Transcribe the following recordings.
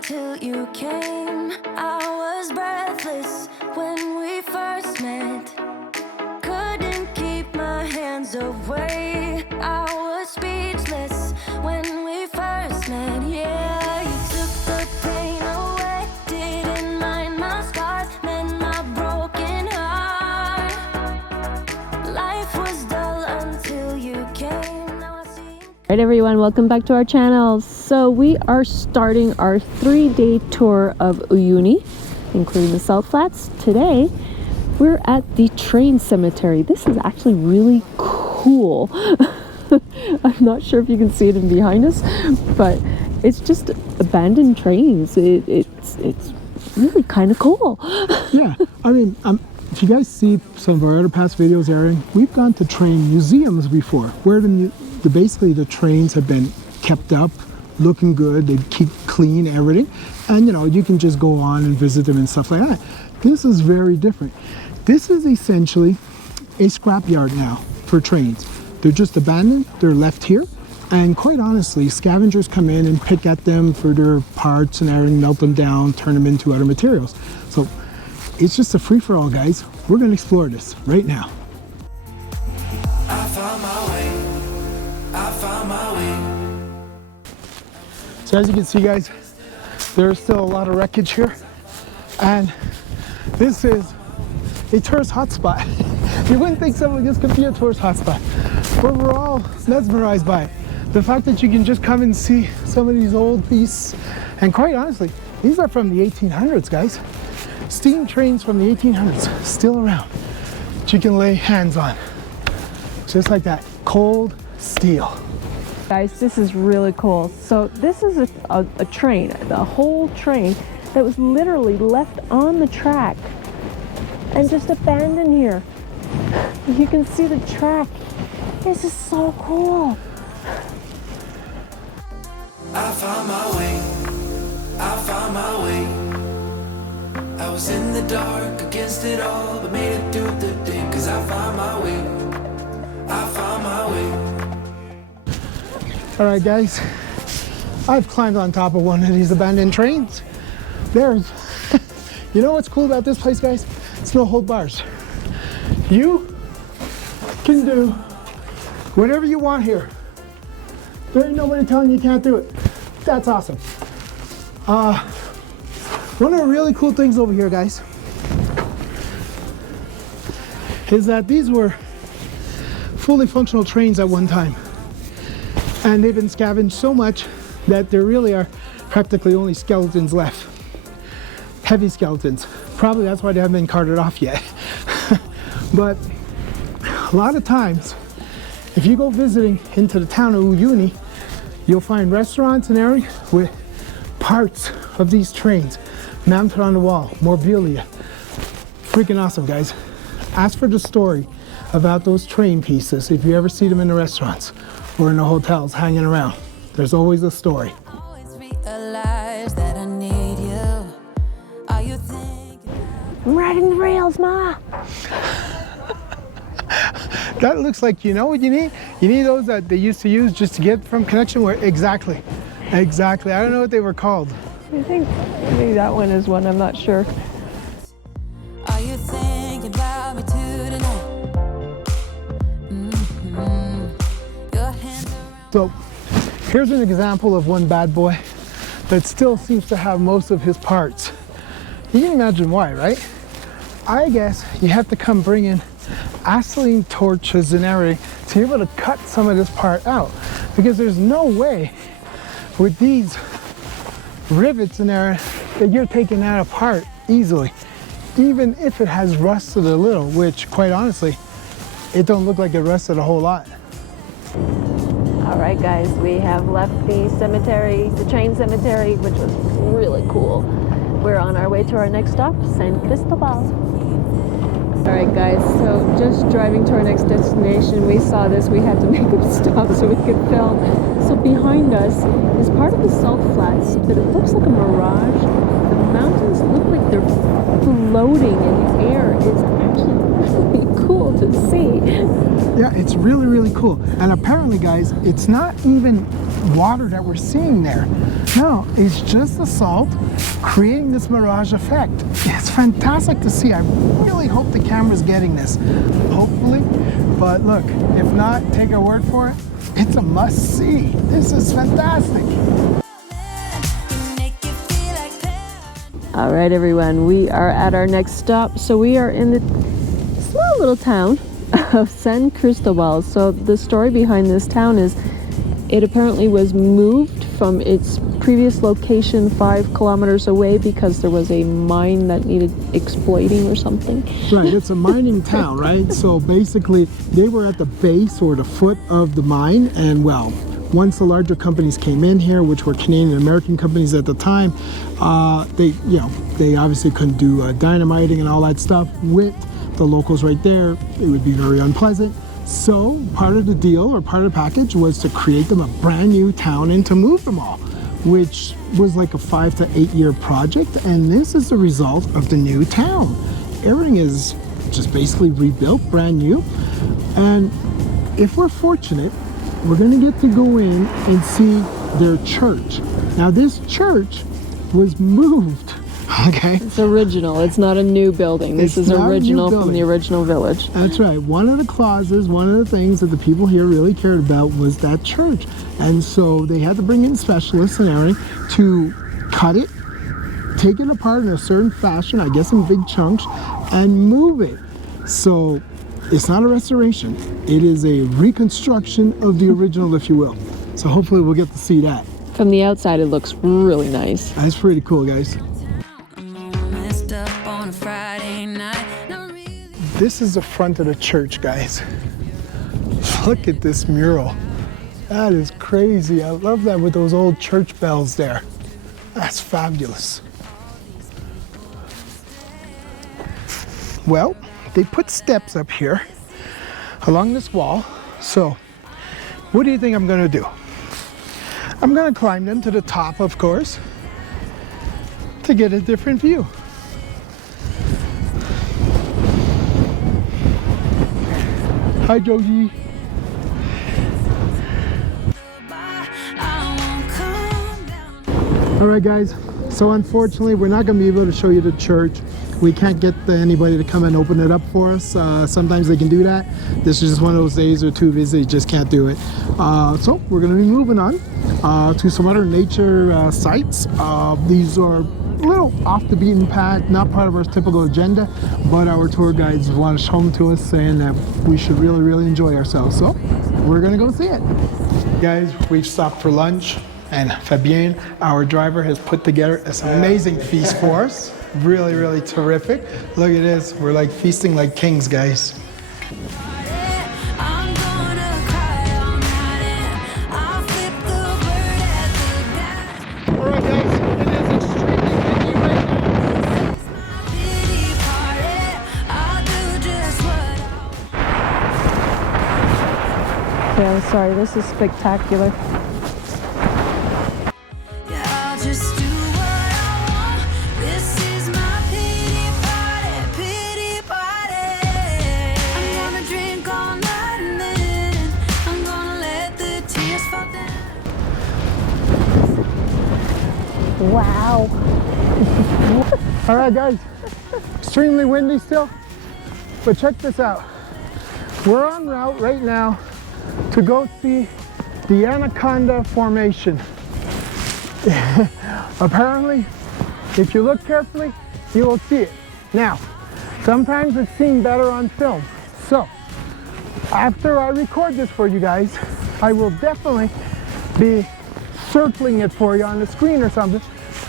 until you came. I was breathless when we first met. Couldn't keep my hands away. I was speechless when we first met. Yeah, you took the pain away. Didn't mind my scars, mend my broken heart. Life was dull until you came. Now I see. All right, everyone, welcome back to our channel. So we are starting our 3-day tour of Uyuni, including the Salt Flats. Today we're at the train cemetery. This is actually really cool. I'm not sure if you can see it in behind us, but it's just abandoned trains. It's really kind of cool. Yeah, I mean, if you guys see some of our other past videos, Aaron, we've gone to train museums before, where basically the trains have been kept up, looking good, they keep clean, everything, and you know, you can just go on and visit them and stuff like that. This is very different. This is essentially a scrapyard now for trains. They're just abandoned, they're left here, and quite honestly, scavengers come in and pick at them for their parts and everything, melt them down, turn them into other materials. So it's just a free-for-all, guys. We're going to explore this right now. I found my way. I found my way. So as you can see, guys, there's still a lot of wreckage here, and this is a tourist hotspot. You wouldn't think something like this could be a tourist hotspot, but we're all mesmerized by it. The fact that you can just come and see some of these old beasts, and quite honestly, these are from the 1800s, guys. Steam trains from the 1800s, still around, that you can lay hands on. Just like that, cold steel. Guys, this is really cool. So this is a train, the whole train that was literally left on the track and just abandoned here. You can see the track. This is so cool. I found my way. I found my way. I was in the dark against it all, but made it through the day, 'cause I found my way. I found my way. All right, guys, I've climbed on top of one of these abandoned trains. You know what's cool about this place, guys? It's no hold bars. You can do whatever you want here. There ain't nobody telling you can't do it. That's awesome. One of the really cool things over here, guys, is that these were fully functional trains at one time. And they've been scavenged so much that there really are practically only skeletons left. Heavy skeletons. Probably that's why they haven't been carted off yet. But a lot of times, if you go visiting into the town of Uyuni, you'll find restaurants and everything with parts of these trains mounted on the wall, memorabilia. Freaking awesome, guys. Ask for the story about those train pieces if you ever see them in the restaurants or in the hotels hanging around. There's always a story. Always realize that I need you. Are you thinking? I'm riding the rails, Ma. That looks like, you know what you need? You need those that they used to use just to get from connection where, exactly. Exactly. I don't know what they were called. I think maybe that one is one, I'm not sure. Are you thinking about me tonight? Your hands around. So here's an example of one bad boy that still seems to have most of his parts. You can imagine why, right? I guess you have to come bring in acetylene torches and everything to be able to cut some of this part out, because there's no way with these rivets in there that you're taking that apart easily, even if it has rusted a little, which quite honestly, it don't look like it rusted a whole lot. All right, guys, we have left the cemetery, the train cemetery, which was really cool. We're on our way to our next stop, San Cristobal. All right, guys, so just driving to our next destination, we saw this. We had to make a stop so we could film. So behind us is part of the Salt Flats, but it looks like a mirage. The mountains look like they're floating in the air. It's actually really cool to see. Yeah, it's really, really cool. And apparently, guys, it's not even water that we're seeing there. No, it's just the salt creating this mirage effect. It's fantastic to see. I really hope the camera's getting this. Hopefully. But look, if not, take our word for it. It's a must-see. This is fantastic. All right, everyone, we are at our next stop. So we are in the small little town of San Cristobal. So the story behind this town is it apparently was moved from its previous location 5 kilometers away because there was a mine that needed exploiting or something. Right, it's a mining town, right? So basically, they were at the base or the foot of the mine, and well, once the larger companies came in here, which were Canadian and American companies at the time, they obviously couldn't do dynamiting and all that stuff with the locals right there. It would be very unpleasant. So part of the deal or part of the package was to create them a brand new town and to move them all, which was like a 5 to 8 year project. And this is the result of the new town. Everything is just basically rebuilt, brand new. And if we're fortunate, we're gonna get to go in and see their church. Now this church was moved, okay? It's original. It's not a new building. This is original from the original village. That's right. One of the clauses, one of the things that the people here really cared about was that church. And so they had to bring in specialists and everything to cut it, take it apart in a certain fashion, I guess in big chunks, and move it. So it's not a restoration. It is a reconstruction of the original, if you will. So hopefully we'll get to see that. From the outside, it looks really nice. That's pretty cool, guys. This is the front of the church, guys. Look at this mural. That is crazy. I love that with those old church bells there. That's fabulous. Well, they put steps up here along this wall. So what do you think I'm gonna do? I'm gonna climb them to the top, of course, to get a different view. Hi, Joji. All right, guys. So unfortunately, we're not going to be able to show you the church. We can't get anybody to come and open it up for us. Sometimes they can do that. This is just one of those days or too busy, just can't do it. So we're going to be moving on to some other nature sites. These are a little off the beaten path, not part of our typical agenda, but our tour guides want to show them to us, saying that we should really enjoy ourselves. So we're gonna go see it. Guys, we've stopped for lunch, and Fabien, our driver, has put together this amazing feast for us. Really terrific. Look at this, we're like feasting like kings, guys. I'm sorry, this is spectacular. Wow. All right, guys, extremely windy still, but check this out. We're en route right now to go see the Anaconda Formation. Apparently, if you look carefully, you will see it. Now, sometimes it's seen better on film. So, after I record this for you guys, I will definitely be circling it for you on the screen or something,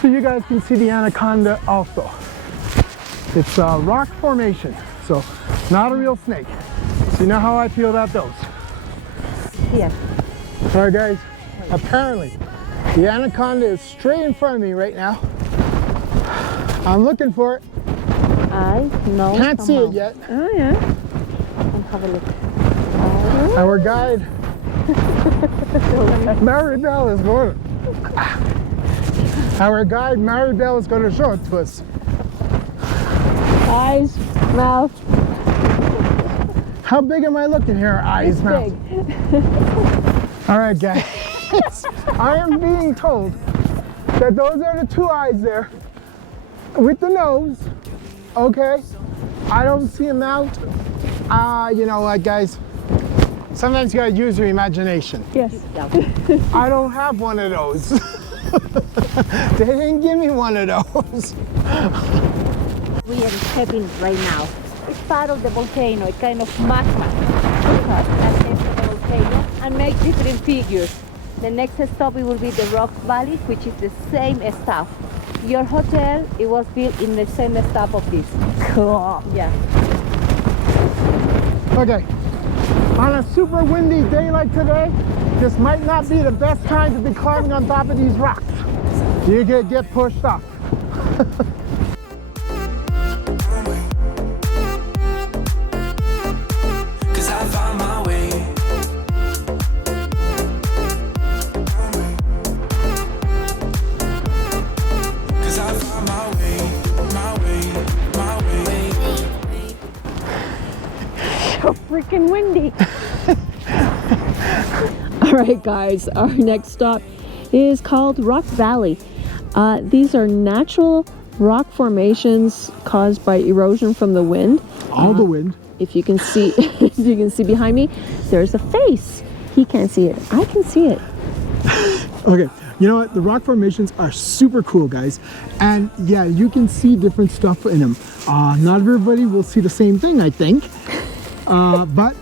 so you guys can see the Anaconda also. It's a rock formation, so not a real snake. So you know how I feel about those. Yes. All right, guys, apparently the Anaconda is straight in front of me right now. I'm looking for it. I know. Can't see it yet. Oh yeah. I'll have a look. Our guide, Maribel, is going. Our guide, Maribel, is going to show it to us. Eyes, mouth. How big am I looking here? Eyes, mouth. Big. All right, guys. I am being told that those are the two eyes there with the nose, okay? I don't see them out. You know what, guys? Sometimes you gotta use your imagination. Yes. I don't have one of those. They didn't give me one of those. We are stepping right now. It's part of the volcano, a kind of magma that enters the volcano and make different figures. The next stop it will be the Rock Valley, which is the same stuff. Your hotel, it was built in the same stuff of this. Cool. Yeah. Okay, on a super windy day like today, this might not be the best time to be climbing on top of these rocks. You could get pushed off. Cause I found my way. Cause I found my way, my way, my way. So freaking windy. All right, guys, our next stop is called Rock Valley. These are natural rock formations caused by erosion from the wind. All the wind. If you can see, if you can see behind me, there's a face. He can't see it. I can see it. Okay, you know what? The rock formations are super cool, guys. And yeah, you can see different stuff in them. Not everybody will see the same thing, I think. But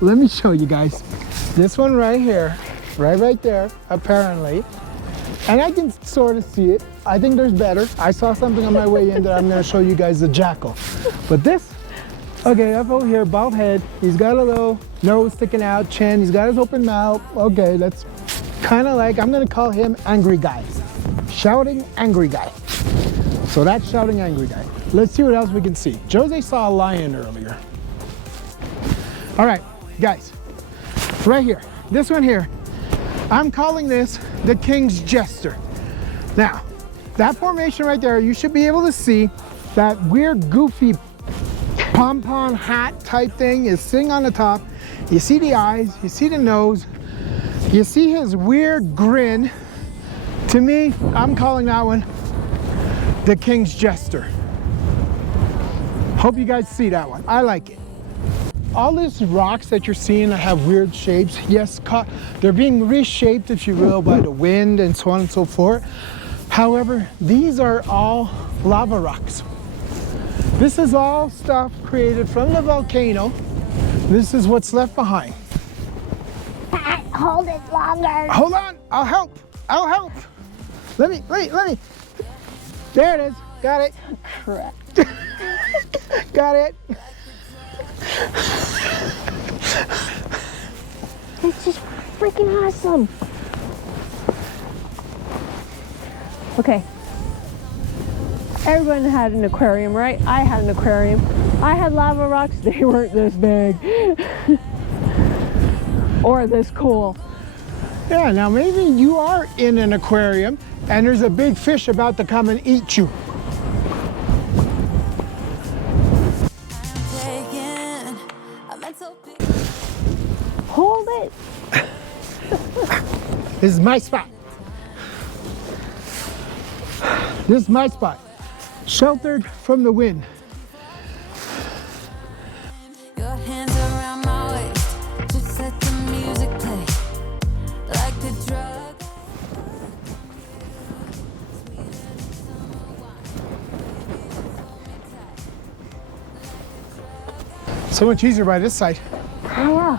let me show you guys. This one right here, right there, apparently. And I can sort of see it. I think there's better. I saw something on my way in that I'm gonna show you guys, the jackal. But this, okay, up over here, bald head. He's got a little nose sticking out, chin. He's got his open mouth. Okay, that's kind of like, I'm gonna call him angry guy. Shouting angry guy. So that's shouting angry guy. Let's see what else we can see. Jose saw a lion earlier. All right, guys, right here, this one here, I'm calling this the King's Jester. Now, that formation right there, you should be able to see that weird, goofy pom-pom hat type thing is sitting on the top. You see the eyes, you see the nose, you see his weird grin. To me, I'm calling that one the King's Jester. Hope you guys see that one. I like it. All these rocks that you're seeing that have weird shapes, yes, they're being reshaped, if you will, by the wind and so on and so forth. However, these are all lava rocks. This is all stuff created from the volcano. This is what's left behind. Hold it longer. Hold on, I'll help. I'll help. Let me. There it is. Got it. Crap. Got it. This is freaking awesome. Okay. Everyone had an aquarium, right? I had an aquarium. I had lava rocks. They weren't this big. Or this cool. Yeah, now maybe you are in an aquarium and there's a big fish about to come and eat you. Hold it. This is my spot. This is my spot. Sheltered from the wind. Your hands around my waist, just let the music play like a drug. So much easier by this side. I know.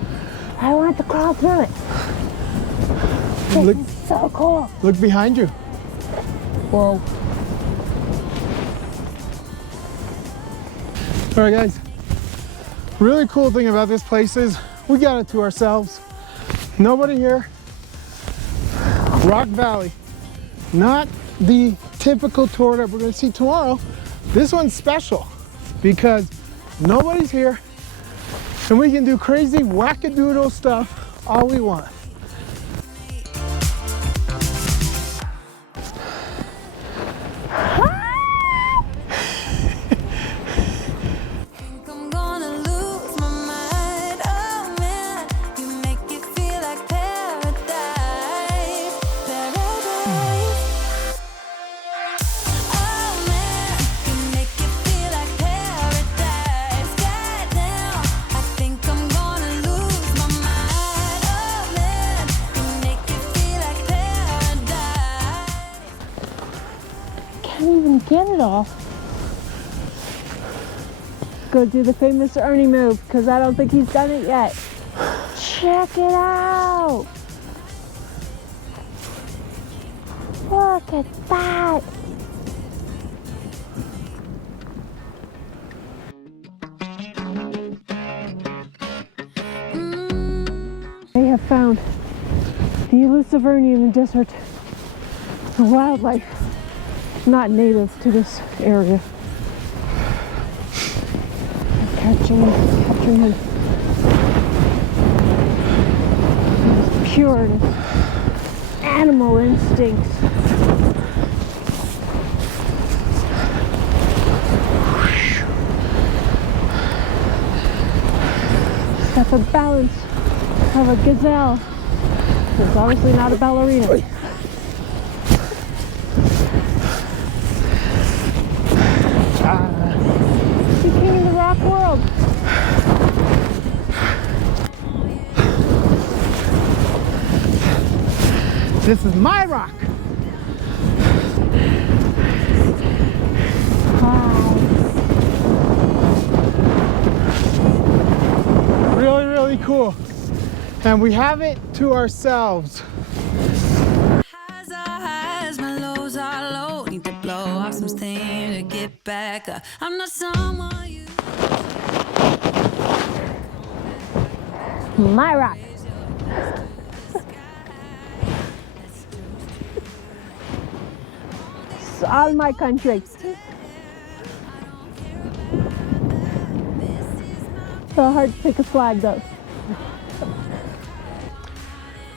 I want to crawl through it. Look, This is so cool. look behind you. Whoa. All right, guys. Really cool thing about this place is we got it to ourselves. Nobody here. Rock Valley. Not the typical tour that we're gonna see tomorrow. This one's special because nobody's here and we can do crazy wackadoodle stuff all we want. I'm gonna lose my mind. Oh man, you make it feel like paradise. can't even get it all. Go do the famous Ernie move, because I don't think he's done it yet. Check it out! Look at that! They have found the elusive Ernie in the desert. The wildlife not native to this area. Capturing him. His pure animal instincts. Got the balance of a gazelle. It's obviously not a ballerina. The king of the rock world. This is my rock. Really, really cool. And we have it to ourselves. Highs are highs, my lows are low. Need to blow off some steam to get back up. I'm not someone you. My rock. It's all my country. So hard to pick a flag though.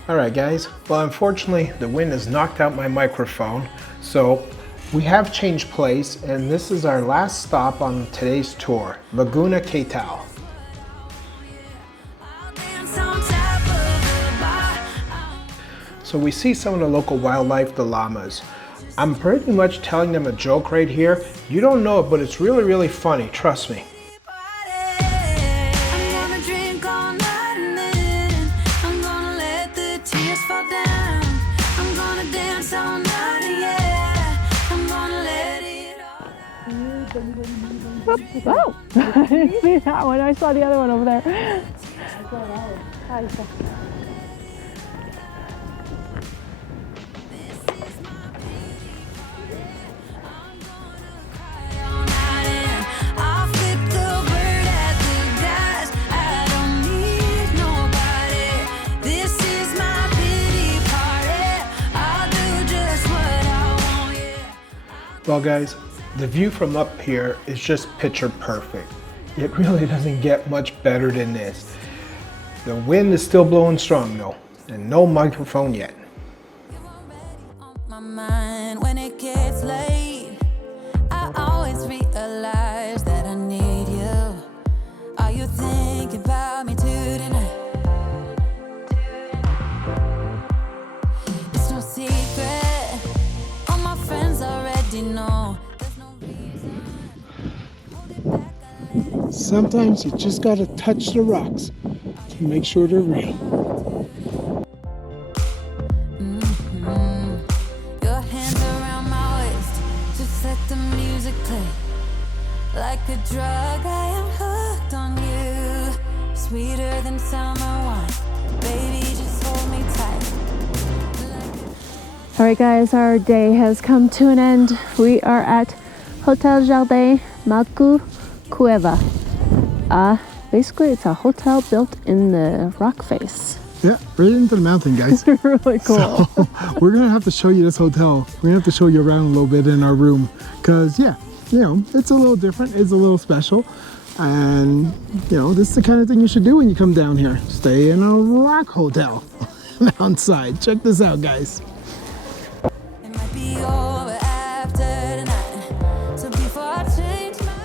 Alright guys, well unfortunately the wind has knocked out my microphone, so we have changed place and this is our last stop on today's tour, Laguna Katal. So we see some of the local wildlife, the llamas. I'm pretty much telling them a joke right here. You don't know it, but it's really, really funny, trust me. Oh, I didn't see that one. I saw the other one over there. Well guys, the view from up here is just picture perfect. It really doesn't get much better than this. The wind is still blowing strong though, and no microphone yet. My mind when it gets late, I always realize that I need you. Are you thinking about me tonight? It's no secret, all my friends already know. There's no reason. Hold it back. Sometimes you just gotta touch the rocks to make sure they're real. Your hands around my waist, just let the music play. Like a drug, I am hooked on you. Sweeter than summer wine, baby, just hold me tight. All right, guys, our day has come to an end. We are at Hotel Jardines, Mallku, Cueva. Basically, it's a hotel built in the rock face. Yeah, right into the mountain, guys. Really cool. So, we're gonna have to show you this hotel. We're gonna have to show you around a little bit in our room, cause yeah, you know, it's a little different. It's a little special, and you know, this is the kind of thing you should do when you come down here. Stay in a rock hotel, mountainside. Check this out, guys. It might be over after tonight. So before I change my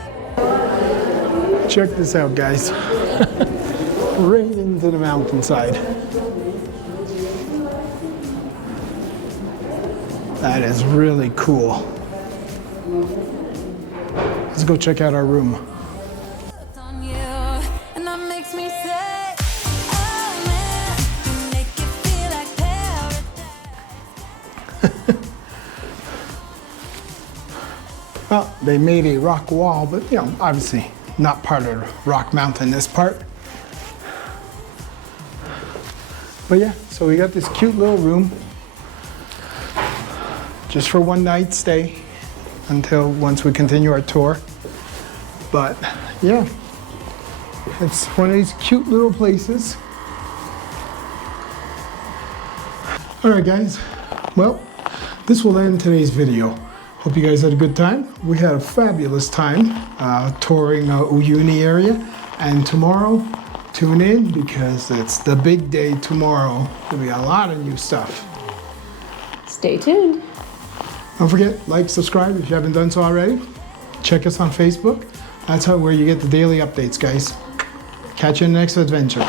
Check this out, guys. Right into the mountainside. That is really cool. Let's go check out our room. on you, and that makes me say, oh man, you make it feel like paradise. Well, they made a rock wall, but you know, obviously not part of Rock Mountain, this part. But yeah, so we got this cute little room just for one night stay until once we continue our tour. But yeah, it's one of these cute little places. All right, guys. Well, this will end today's video. Hope you guys had a good time. We had a fabulous time touring Uyuni area. And tomorrow, tune in because it's the big day tomorrow. There'll be a lot of new stuff. Stay tuned. Don't forget, like, subscribe if you haven't done so already. Check us on Facebook. That's where you get the daily updates, guys. Catch you in the next adventure.